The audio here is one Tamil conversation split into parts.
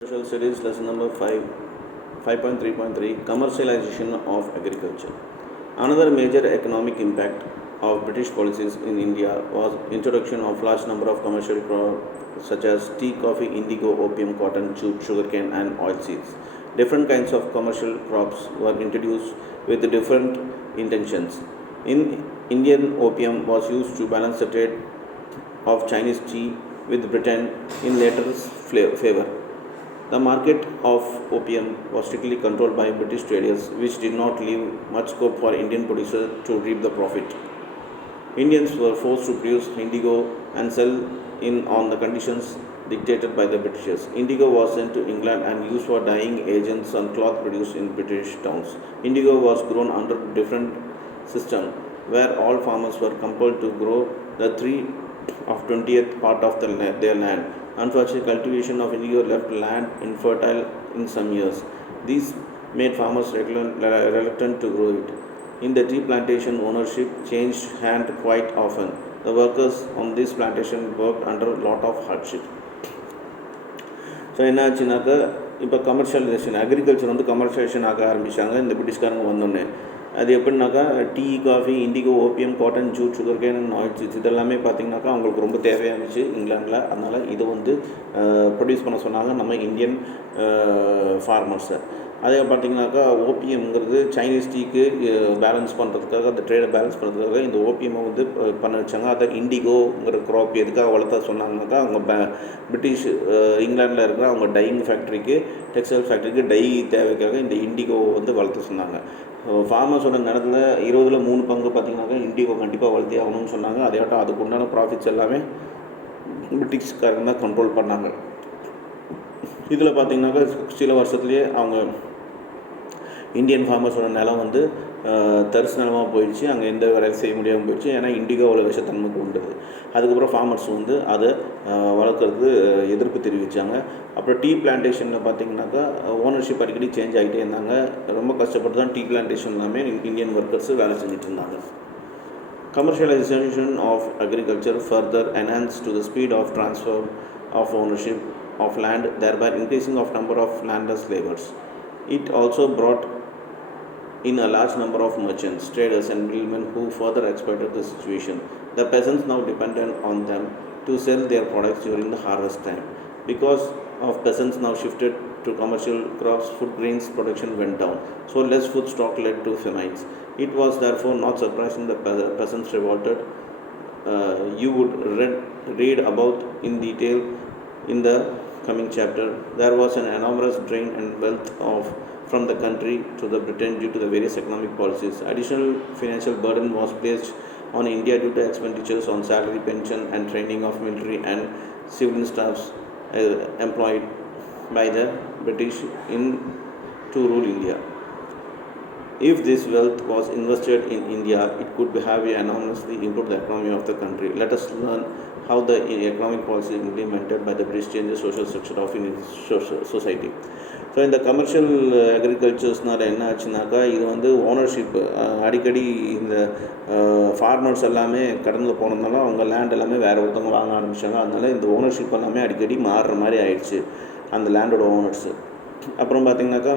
Social Studies lesson number 5, 5.3.3 Commercialization of Agriculture. Another major economic impact of British policies in India was introduction of large number of commercial crops such as tea, coffee, indigo, opium, cotton, jute, sugarcane and oilseeds. Different kinds of commercial crops were introduced with different intentions. In Indian, opium was used to balance the trade of Chinese tea with Britain in later favor. The market of opium was strictly controlled by British traders, which did not leave much scope for Indian producers to reap the profit. Indians were forced to produce indigo and sell in on the conditions dictated by the Britishers. Indigo was sent to England and used for dyeing agents on cloth produced in British towns. Indigo was grown under different system where all farmers were compelled to grow the 3 of 20th part of their land. Unfortunately, cultivation of indigo left land infertile in some years. These made farmers reluctant to grow it. In the tea plantation, ownership changed hand quite often. The workers on this plantation worked under a lot of hardship. So என்னாச்சுனாக்கா இப்போ கமர்ஷியலைசேஷன் அக்ரிகல்ச்சர் வந்து கமர்ஷியலைசேஷன் ஆக ஆரம்பித்தாங்க இந்த பிரிட்டிஷ்காரங்க வந்தோடனே. அது எப்படின்னாக்கா tea, coffee, indigo, opium, cotton, jute, sugar cane, oils இதெல்லாமே பார்த்திங்கனாக்கா அவங்களுக்கு ரொம்ப தேவையாக இருந்துச்சு இங்கிலாண்டில். அதனால் இதை வந்து ப்ரொடியூஸ் பண்ண சொன்னாங்க நம்ம இந்தியன் ஃபார்மர்ஸை. அதே பார்த்திங்கனாக்கா ஓபியம்ங்கிறது சைனீஸ் டீக்கு பேலன்ஸ் பண்ணுறதுக்காக, அந்த ட்ரேடை பேலன்ஸ் பண்ணுறதுக்காக இந்த ஓபியமை வந்து பண்ண வச்சாங்க. அதை இண்டிகோங்கிற க்ராப் எதுக்காக வளர்த்தா சொன்னாங்கனாக்கா அவங்க பிரிட்டிஷ் இங்கிலாண்டில் இருக்கிற அவங்க டையிங் ஃபேக்ட்ரிக்கு, டெக்ஸ்டைல் ஃபேக்ட்ரிக்கு டை தேவைக்காக இந்த இண்டிகோ வந்து வளர்த்து சொன்னாங்க. ஃபார்மர்ஸோட நிலத்தில் 20ல் 3 பங்கு பார்த்திங்கனாக்கா இண்டிகோ கண்டிப்பாக வளர்த்தி ஆகணும்னு சொன்னாங்க. அதையாட்டம் அதுக்கு உண்டான ப்ராஃபிட்ஸ் எல்லாமே பிரிட்டிஷ்காரங்க தான் கண்ட்ரோல் பண்ணாங்க. இதில் பார்த்திங்கனாக்கா சில வருஷத்துலேயே அவங்க இந்தியன் ஃபார்மர்ஸோட நிலம் வந்து தரிசு நிலமாக போயிடுச்சு. அங்கே எந்த வேலையும் செய்ய முடியாமல் போயிடுச்சு. ஏன்னா இண்டிகோவில் விஷத்தன்மைக்கு உண்டுது. அதுக்கப்புறம் ஃபார்மர்ஸ் வந்து அதை வளர்க்குறது எதிர்ப்பு தெரிவித்தாங்க. அப்புறம் டீ பிளான்டேஷனில் பார்த்திங்கனாக்கா ஓனர்ஷிப் அடிக்கடி சேஞ்ச் ஆகிட்டே இருந்தாங்க. ரொம்ப கஷ்டப்பட்டு தான் டீ பிளான்டேஷன் எல்லாமே இந்தியன் ஒர்க்கர்ஸ் வேலை செஞ்சுட்டு இருந்தாங்க. Commercialization of agriculture further enhanced to the speed of transfer of ownership of land, thereby increasing of number of landless laborers. It also brought in a large number of merchants, traders and middlemen who further exploited the situation. The peasants now depended on them to sell their products during the harvest time. Because of peasants now shifted to commercial crops, food grains production went down, so less food stock led to famines. It was therefore not surprising the peasants revolted. You would read about in detail in the coming chapter. There was an enormous drain and wealth from the country to the Britain due to the various economic policies. Additional financial burden was placed on India due to expenditures on salary, pension and training of military and civilian staffs employed by the British to rule India. If this wealth was invested in India, it could have enormously improved the economy of the country. Let us learn how the economic policy implemented by the British changed the social structure of Indian society. So இந்த கமர்ஷியல் அக்ரிகல்ச்சர்ஸ்னால் என்ன ஆச்சுனாக்கா இது வந்து ஓனர்ஷிப் அடிக்கடி இந்த ஃபார்மர்ஸ் எல்லாமே கடந்து போனதுனால அவங்க லேண்ட் எல்லாமே வேறு ஒருத்தவங்க வாங்க ஆரம்பித்தாங்க. அதனால இந்த ஓனர்ஷிப் எல்லாமே அடிக்கடி மாறுற மாதிரி ஆயிடுச்சு அந்த லேண்டோட ஓனர்ஸு. அப்புறம் பார்த்திங்கனாக்கா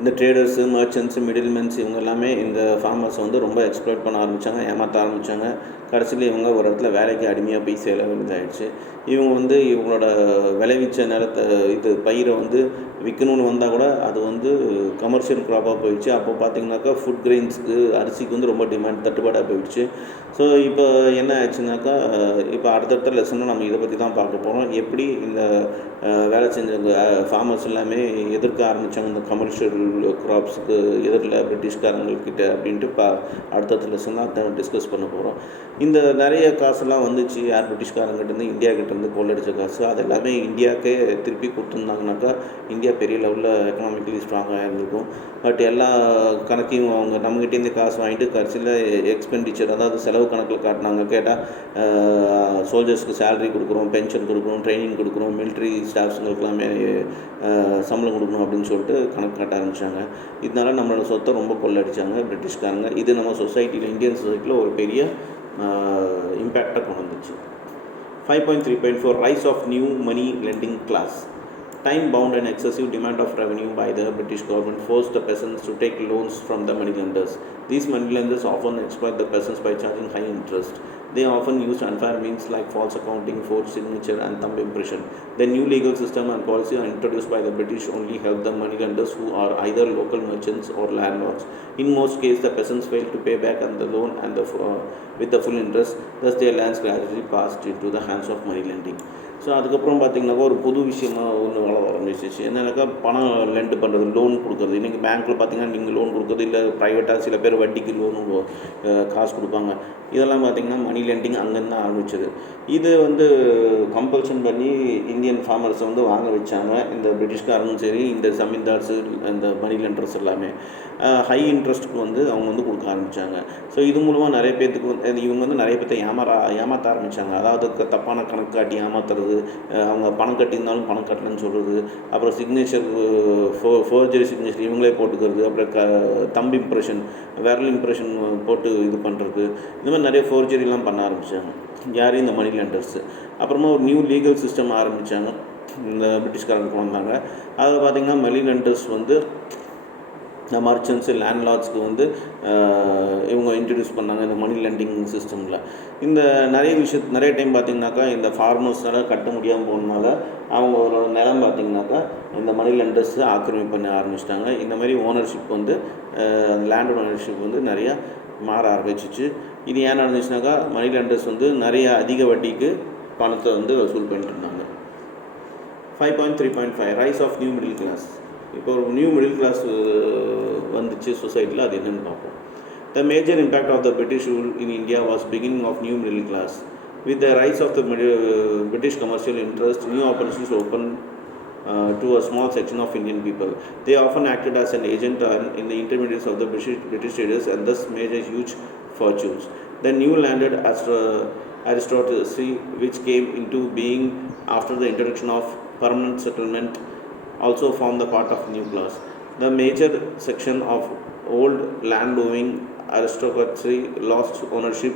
இந்த ட்ரேடர்ஸு, மர்ச்சன்ட்ஸு, மிடில்மென்ஸ் இவங்க எல்லாமே இந்த ஃபார்மர்ஸை வந்து ரொம்ப எக்ஸ்ப்ளாய்ட் பண்ண ஆரம்பித்தாங்க, ஏமாற்ற ஆரம்பித்தாங்க. கடைசியில் இவங்க ஒரு இடத்துல வேலைக்கு அடிமையாக போய் சேர வேண்டியதாகிடுச்சு. இவங்க வந்து இவங்களோட விளைவிச்ச நிலத்தை பயிரை வந்து விற்கணும்னு வந்தால் கூட அது வந்து கமர்ஷியல் க்ராப்பாக போயிடுச்சு. அப்போ பார்த்திங்கனாக்கா ஃபுட் கிரெயின்ஸுக்கு, அரிசிக்கு வந்து ரொம்ப டிமாண்ட் தட்டுப்பாடாக போயிடுச்சு. ஸோ இப்போ என்ன ஆச்சுனாக்கா இப்போ அடுத்தடுத்த லெசனில் நம்ம இதை பற்றி தான் பார்க்க போகிறோம். எப்படி இந்த வேலை செஞ்ச ஃபார்மர்ஸ் எல்லாமே எதிர்க்க ஆரம்பித்தாங்க இந்த கமர்ஷியல் க்ராப்ஸுக்கு எதிரில் பிரிட்டிஷ்காரங்கக்கிட்ட அப்படின்ட்டு அடுத்தடுத்த லெசன் தான் டிஸ்கஸ் பண்ண போகிறோம். இந்த நிறைய காசெல்லாம் வந்துச்சு யார் பிரிட்டிஷ்காரங்கிட்டேருந்து இந்தியாக்கிட்டேருந்து கொள்ளடிச்ச காசு. அது எல்லாமே இந்தியாவுக்கே திருப்பி கொடுத்துருந்தாங்கனாக்கா இந்தியா பெரிய லெவலில் எக்கனாமிக்கலி ஸ்ட்ராங்காக இருந்திருக்கும். பட் எல்லா கணக்கையும் அவங்க நம்மகிட்டேருந்து காசு வாங்கிட்டு கடைசியில் எக்ஸ்பெண்டிச்சர், அதாவது செலவு கணக்கில் காட்டினாங்க. கேட்டால் சோல்ஜர்ஸ்க்கு சேலரி கொடுக்குறோம், பென்ஷன் கொடுக்குறோம், ட்ரைனிங் கொடுக்குறோம், மிலிட்ரி ஸ்டாஃப்ஸுங்களுக்கு எல்லாமே சம்பளம் கொடுக்கணும் அப்படின்னு சொல்லிட்டு கணக்கு காட்ட ஆரம்பித்தாங்க. இதனால நம்மளோட சொத்தை ரொம்ப கொள்ளடிச்சாங்க பிரிட்டிஷ்காரங்க. இது நம்ம சொசைட்டியில், இந்தியன் சொசைட்டியில் ஒரு பெரிய இம்பேக்டை கொண்டு வந்துச்சு. 5.3.4 Rise of New Money Lending Class. Time-bound and excessive demand of revenue by the British government forced the peasants to take loans from the moneylenders. These moneylenders often exploit the peasants by charging high interest. They often used unfair means like false accounting, forged signature, and thumb impression. The new legal system and policy introduced by the British only help the moneylenders who are either local merchants or landlords. In most cases, the peasants fail to pay back on the loan and with the full interest. Thus, their lands gradually passed into the hands of money lending. So அதுக்கப்புறம் பார்த்திங்கனாக்கா ஒரு புது விஷயமாக ஒன்று வளர ஆரம்பிச்சிச்சு. என்னென்னாக்கா பணம் லெண்டு பண்ணுறது, லோன் கொடுக்குறது. இன்றைக்கி பேங்க்கில் பார்த்திங்கன்னா நீங்கள் லோன் கொடுக்குறது, இல்லை ப்ரைவேட்டாக சில பேர் வட்டிக்கு லோனு காசு கொடுப்பாங்க. இதெல்லாம் பார்த்திங்கன்னா மணி லெண்டிங் அங்கேருந்து தான் ஆரம்பிச்சது. இது கம்பல்ஷன் பண்ணி இந்தியன் ஃபார்மர்ஸை வாங்க வச்சாங்க. இந்த பிரிட்டிஷ்காரங்களும் சரி, இந்த ஜமீன்தார்ஸு, இந்த மணி லெண்டர்ஸ் எல்லாமே ஹை இன்ட்ரெஸ்ட்டுக்கு அவங்க கொடுக்க ஆரம்பித்தாங்க. ஸோ இது மூலமாக நிறைய பேர்த்துக்கு இவங்க நிறைய பேர்த்தை ஏமாற்ற ஆரம்பித்தாங்க. அதாவது தப்பான கணக்கு காட்டி ஏமாத்துறது, அவங்க பணம் கட்டியிருந்தாலும் பணம் கட்டலன்னு சொல்கிறது, அப்புறம் சிக்னேச்சர் ஃபோர்ஜரி சிக்னேச்சர் இவங்களே போட்டுக்கிறது, அப்புறம் தம்பி இம்ப்ரெஷன், விரல் இம்ப்ரெஷன் போட்டு இது பண்ணுறது, இந்த மாதிரி நிறைய ஃபோர்ஜரிலாம் பண்ண ஆரம்பித்தாங்க. யார்? இந்த மணி லெண்டர்ஸு. அப்புறமா ஒரு நியூ லீகல் சிஸ்டம் ஆரம்பித்தாங்க. இந்த பிரிட்டிஷ்காரங்க வந்தாங்க. அதில் பார்த்திங்கன்னா மணி லெண்டர்ஸ் இந்த மர்ச்சன்ட்ஸு, லேண்ட்லார்ட்ஸ்க்கு இவங்க இன்ட்ரடியூஸ் பண்ணாங்க இந்த மணி லெண்டிங் சிஸ்டமில். இந்த நிறைய டைம் பார்த்திங்கனாக்கா இந்த ஃபார்மர்ஸ்னால் கட்ட முடியாமல் போனதுனால அவங்களோட நிலம் பார்த்திங்கனாக்கா இந்த மணி லெண்டர்ஸு ஆக்கிரமிப்பு பண்ண ஆரம்பிச்சிட்டாங்க. இந்த மாதிரி ஓனர்ஷிப் லேண்ட் ஓனர்ஷிப் நிறையா மாற ஆரம்பிச்சிச்சு. இது ஏன் நடந்துச்சுனாக்கா மணி லெண்டர்ஸ் நிறைய அதிக வட்டிக்கு பணத்தை வசூல் பண்ணிட்டு இருந்தாங்க. 5.3.5 rise of new middle class. இப்போ ஒரு நியூ மிடில் கிளாஸ் வந்துச்சு சொசைட்டியில். அது என்னென்னு பார்ப்போம். The major impact of the British rule in India was beginning of new middle class. With the rise of the British commercial interest, new opportunities opened to a small section of Indian people. They often acted as an agent in the intermediaries of the British traders and thus made a huge fortunes. The new landed aristocracy, which came into being after the introduction of permanent settlement, also formed the part of new class. The major section of old land-owning aristocracy lost ownership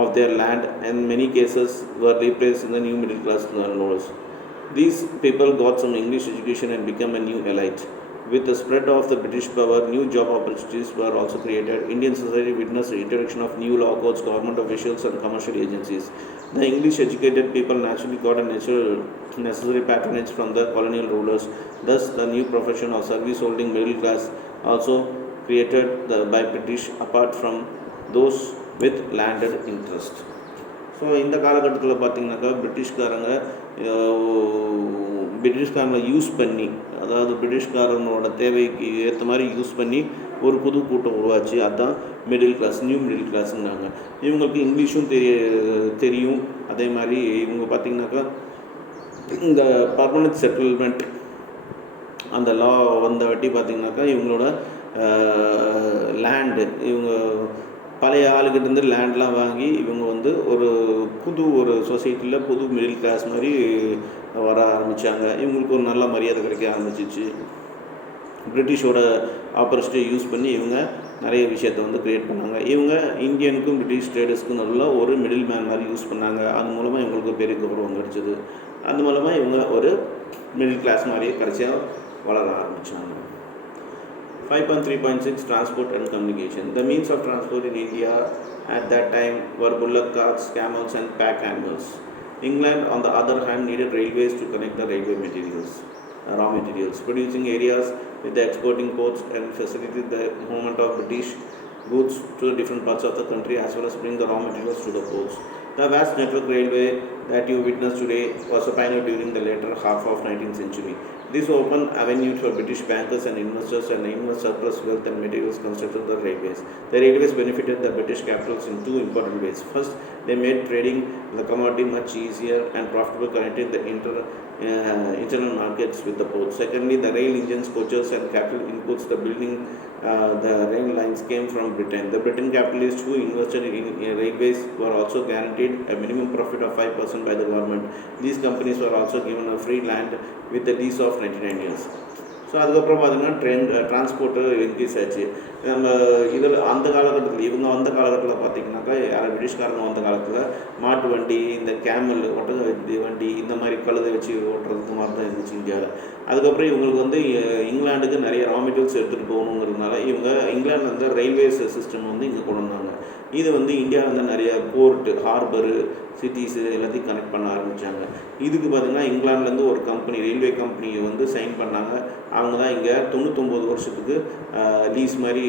of their land and in many cases were replaced in the new middle class landlords. These people got some English education and became a new elite. With the spread of the British power, new job opportunities were also created. Indian society witnessed the introduction of new law codes, government officials and commercial agencies. The English educated people naturally got a necessary patronage from the colonial rulers. Thus, the new profession of service-holding middle class also created by British apart from those with landed interest. So இந்த காலகட்டத்தில் பார்த்திங்கனாக்கா பிரிட்டிஷ்காரங்களை யூஸ் பண்ணி, அதாவது பிரிட்டிஷ்காரனோட தேவைக்கு ஏற்ற மாதிரி யூஸ் பண்ணி ஒரு புது கூட்டம் உருவாச்சு. அதுதான் மிடில் கிளாஸ், நியூ மிடில் கிளாஸுங்கிறாங்க. இவங்களுக்கு இங்கிலீஷும் தெரியும். அதே மாதிரி இவங்க பார்த்திங்கனாக்கா இந்த பர்மனெண்ட் செட்டில்மெண்ட் அந்த லா வந்த வாட்டி பார்த்திங்கனாக்கா இவங்களோட லேண்டு, இவங்க பழைய ஆளுகிட்டேருந்து லேண்ட்லாம் வாங்கி இவங்க ஒரு சொசைட்டியில் புது மிடில் கிளாஸ் மாதிரி வர ஆரம்பித்தாங்க. இவங்களுக்கு ஒரு நல்ல மரியாதை கிடைக்க ஆரம்பிச்சிச்சு. பிரிட்டிஷோட ஆப்பர்ச்சுனிட்டியை யூஸ் பண்ணி இவங்க நிறைய விஷயத்தை க்ரியேட் பண்ணாங்க. இவங்க இந்தியனுக்கும் பிரிட்டிஷ் ட்ரேடர்ஸ்க்கும் நல்ல ஒரு மிடில் மேன் மாதிரி யூஸ் பண்ணாங்க. அது மூலமாக இவங்களுக்கு பெரிய கௌரவம் கிடச்சிது. அது மூலமாக இவங்க ஒரு மிடில் கிளாஸ் மாதிரியே கடைசியாக வளர ஆரம்பித்தாங்க. 5.3.6 Transport and communication. The means of transport in India at that time were bullock carts, camels and pack animals. England, on the other hand, needed railways to connect the raw materials, producing areas with the exporting ports and facilitate the movement of British goods to the different parts of the country as well as bring the raw materials to the ports. The vast network railway that you witness today was a pioneer during the later half of 19th century. This opened avenues for British bankers and investors and invest surplus wealth and materials constructed the railways. The railways benefited the British capitals in two important ways. First, they made trading the commodity much easier and profitable, connecting the internal markets with the ports. Secondly, the rail engines, coaches and capital inputs the building the rail lines came from Britain. The Britain capitalists who invested in railways were also guaranteed a minimum profit of 5% by the government. These companies were also given a free land with a lease of 99 years. So அதுக்கப்புறம் பார்த்திங்கன்னா டிரான்ஸ்போர்ட்டு இன்க்ரீஸ் ஆச்சு. நம்ம இதில் அந்த காலகட்டத்தில் இவங்க வந்த காலகட்டத்தில் பார்த்திங்கனாக்கா யாரும் பிரிட்டிஷ்காரங்க வந்த காலத்தில் மாட்டு வண்டி, இந்த கேமல் ஒட்டக வண்டி, இந்த மாதிரி கழுதை வச்சு ஓட்டுறதுக்கு மாதிரி தான் இருந்துச்சு இந்தியாவில். அதுக்கப்புறம் இவங்களுக்கு இங்கிலாந்துக்கு நிறைய ரா மெட்டீரியல்ஸ் எடுத்துகிட்டு போகணுங்கிறதுனால இவங்க இங்கிலாந்து ரயில்வேஸ் சிஸ்டம் இங்கே கொண்டு வந்தாங்க. இது இந்தியாவில் நிறைய போர்ட்டு, ஹார்பரு, சிட்டிஸு எல்லாத்தையும் கனெக்ட் பண்ண ஆரம்பித்தாங்க. இதுக்கு பார்த்திங்கன்னா இங்கிலாந்துலேருந்து ஒரு கம்பெனி, ரயில்வே கம்பெனி சைன் பண்ணாங்க. அவங்க தான் இங்கே 99 வருஷத்துக்கு லீஸ் மாதிரி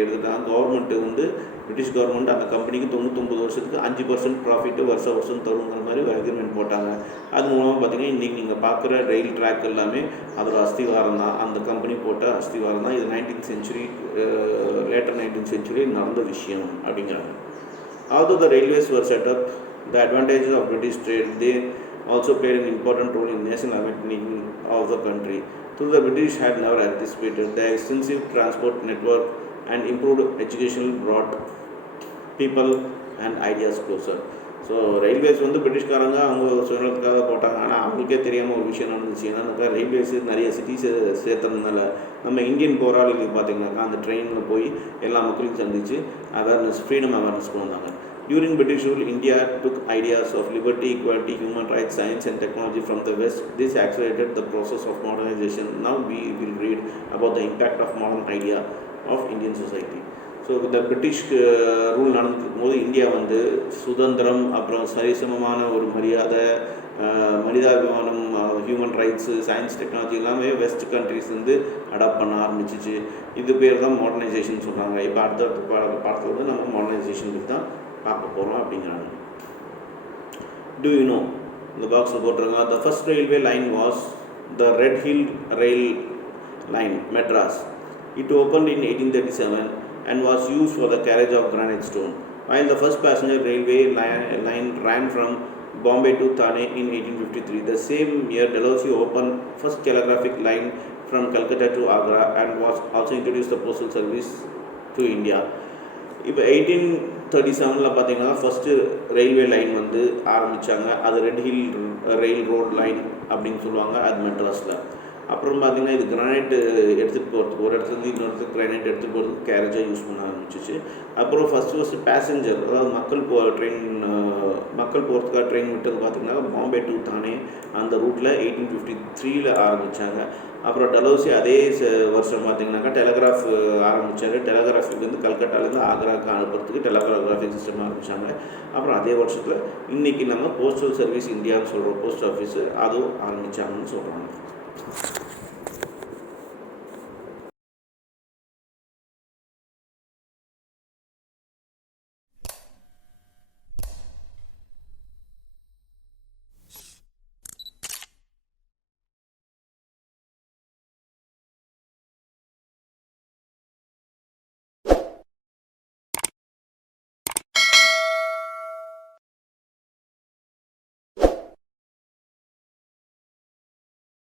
எடுத்துட்டாங்க. கவர்மெண்ட்டு பிரிட்டிஷ் கவர்மெண்ட் அந்த கம்பெனிக்கு 99 வருஷத்துக்கு 5% ப்ராஃபிட்டு வருஷம் தருங்கிற மாதிரி ஒரு அக்ரிமெண்ட் போட்டாங்க. அது மூலமாக பார்த்திங்கன்னா இன்றைக்கி நீங்கள் பார்க்குற ரயில் ட்ராக் எல்லாமே அதோட அஸ்திவாரம் தான், அந்த கம்பெனி போட்ட அஸ்திவாரம் தான். இது 19th century, later 19th century நடந்த விஷயம் அப்படிங்கிறாங்க. Although the railways were set up, the advantages of British trade, they also played an important role in national awakening of the country. Though the British had never anticipated, the extensive transport network and improved education brought people and ideas closer. So railways பிரிட்டிஷ்காரங்க அவங்க சுதந்திரத்துக்காக போட்டாங்க. ஆனால் அவங்களுக்கே தெரியாமல் ஒரு விஷயம் நடந்துச்சு. என்னன்னாக்கா ரயில்வேஸ் நிறைய சிட்டிஸை சேர்த்ததுனால நம்ம இந்தியன் போராளிகளுக்கு பார்த்திங்கனாக்கா அந்த ட்ரெயினில் போய் எல்லா மக்களையும் சந்தித்து ஃப்ரீடம் அவேர்னஸ் கொண்டு வந்தாங்க. During British rule, India took ideas of liberty, equality, human rights, science and technology from the West. This accelerated the process of modernization. Now we will read about the impact of modern idea of Indian society. So இந்த பிரிட்டிஷ் ரூல் நடந்துருக்கும்போது இந்தியா சுதந்திரம், அப்புறம் சரிசமமான ஒரு மரியாதை, மனிதாபிமானம், ஹியூமன் ரைட்ஸு, சயின்ஸ், டெக்னாலஜி எல்லாமே வெஸ்ட் கண்ட்ரிஸ் அடாப்ட் பண்ண ஆரம்பிச்சிச்சு. இது பேர் தான் மாடர்னைசேஷன் சொல்கிறாங்க. இப்போ அடுத்தடுத்த பாடத்தில் நம்ம மாடர்னைசேஷனுக்கு தான் பார்க்க போகிறோம் அப்படிங்கிறாங்க. Do you know? இந்த பாக்ஸில் போட்டிருக்காங்க. The first railway line was the Red Hill Rail Line, Madras. It opened in 1837 and was used for the carriage of granite stone. While the first passenger railway line ran from Bombay to Thane in 1853. The same year, Dalhousie opened first telegraphic line from Calcutta to Agra and was also introduced the postal service to India. இப்போ 1837 பார்த்திங்கன்னா ஃபஸ்ட்டு ரயில்வே லைன் ஆரம்பித்தாங்க. அது ரெட் ஹில் ரயில் ரோட் லைன் அப்படின்னு சொல்லுவாங்க. அது மெட்ராஸில். அப்புறம் பார்த்திங்கன்னா இது கிரானைட் எடுத்துகிட்டு போகிறதுக்கு, ஒரு இடத்துலேருந்து இன்னொரு இடத்துக்கு கிரானைட் எடுத்துகிட்டு போகிறதுக்கு கேரேஜாக யூஸ் பண்ண ஆரம்பிச்சிச்சு. அப்புறம் ஃபஸ்ட்டு பேசஞ்சர், அதாவது மக்கள் போகிறதுக்காக ட்ரெயின் விட்டது பார்த்திங்கன்னா பாம்பே டு தானே அந்த ரூட்டில் 1853 ஆரம்பித்தாங்க. அப்புறம் டலோசி அதே வருஷம் பார்த்திங்கனாக்கா டெலகிராஃப் ஆரம்பித்தார். டெலகிராஃபிக் கல்கட்டாலேருந்து ஆக்ராவுக்கு அனுப்புறதுக்கு டெலகிராஃபிக் சிஸ்டம் ஆரம்பித்தாங்க. அப்புறம் அதே வருஷத்தில் இன்றைக்கி நம்ம போஸ்டல் சர்வீஸ் இந்தியான்னு சொல்கிறோம், போஸ்ட் ஆஃபீஸு அதுவும் ஆரம்பித்தாங்கன்னு சொல்கிறாங்க.